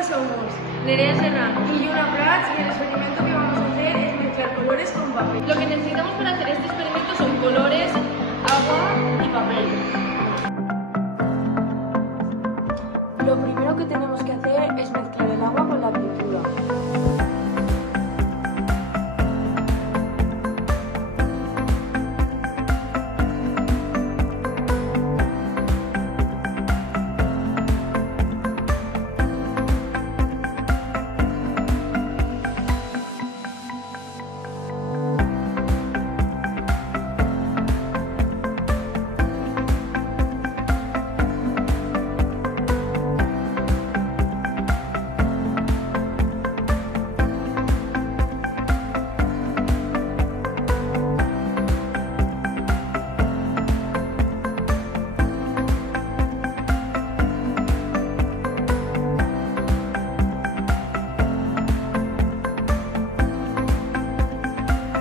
Hola, somos Nerea Serrano. y Yuna Prats y el experimento que vamos a hacer es mezclar colores con papel. Lo que necesitamos para hacer este experimento son colores, agua y papel. Lo primero que tenemos que hacer es mezclar el agua con la pintura.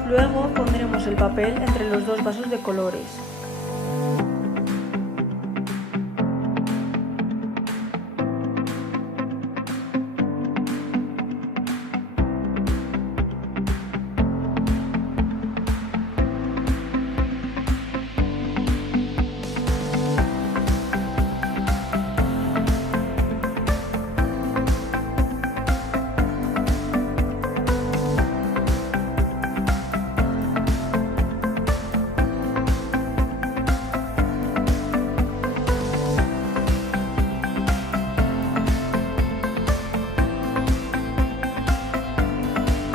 Luego pondremos el papel entre los dos vasos de colores.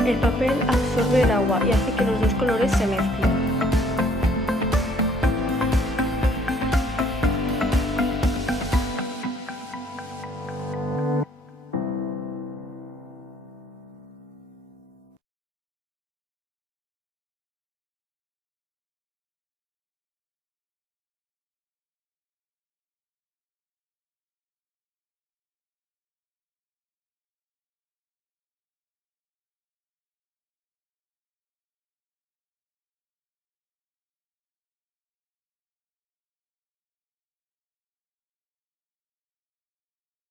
El papel absorbe el agua y hace que los dos colores se mezclen.